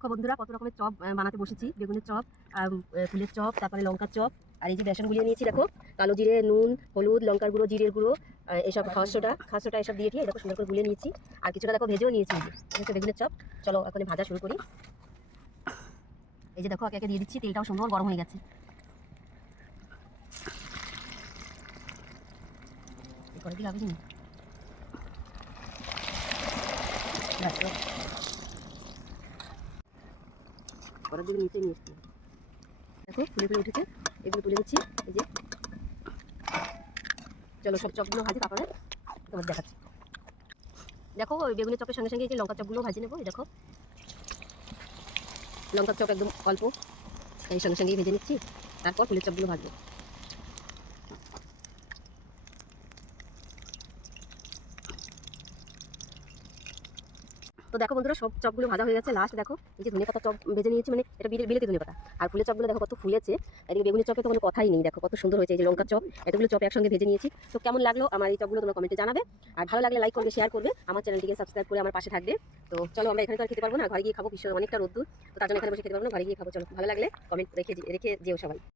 দেখো বন্ধুরা কত রকমের চপ বানাতে বসেছি। বেগুনের চপ, ফুলের চপ, তারপরে লঙ্কার চপ। আর এই যে বেসন গুলিয়ে নিয়েছি দেখো, কালো জিরে, নুন, হলুদ, লঙ্কার গুঁড়ো, জিরের গুঁড়ো, এসব খাসটা এসব দিয়ে দেখো সুন্দর করে গুলিয়ে নিয়েছি। আর কিছুটা দেখো ভেজেও নিয়েছি। এই যে বেগুনের চপ। চলো এখন ভাজা শুরু করি। এই যে দেখো একে একে দিয়ে দিচ্ছি, তেলটাও সুন্দর গরম হয়ে গেছে। করে দিকে আগে করার দিকে নিচে নিয়ে এসছি। দেখো ফুলে ফুলে উঠেছে, এগুলো তুলে দিচ্ছি। এই যে চলো সব চপগুলো ভাজি, তারপরে তোমার দেখাচ্ছি। দেখো ওই বেগুনের চপের সঙ্গে সঙ্গে এই যে লঙ্কার চপগুলো ভাজি নেবো। এই দেখো লঙ্কার চপ একদম অল্প, এই সঙ্গে সঙ্গেই ভেজে নিচ্ছি। তারপর ফুলের চপগুলো ভাজবো। তো দেখো বন্ধুরা সব চপগুলো ভাজা হয়ে গেছে। লাস্ট দেখো এই যে ধনে পাতা চপ ভেজে নিয়েছি, মানে এটা বিলেতি ধনে পাতা। আর ফুলের চপগুলো দেখো কত ফুলেছে। এদিকে বেগুনের চপে তো কোনো কথাই নেই, দেখো কত সুন্দর হয়েছে। এই যে লঙ্কার চপ, এতগুলো চপ একসঙ্গে ভেজে নিয়েছি। তো কেমন লাগলো আমার এই চপগুলো তোমরা কমেন্টে জানাবে। আর ভালো লাগলে লাইক করবে, শেয়ার করবে, আমার চ্যানেলটিকে সাবস্ক্রাইব করে আমার পাশে থাকবে। তো চলো আমরা এখানে তো আর খেতে পারবো না, ঘরে গিয়ে খাবো। ভীষণ অনেকটা রোদ্দুর, তো তার জন্য এখানে বসে খেতে পারবো না, ঘরে গিয়ে খাবো। চলো ভালো লাগলে কমেন্ট রেখে যেও সবাই।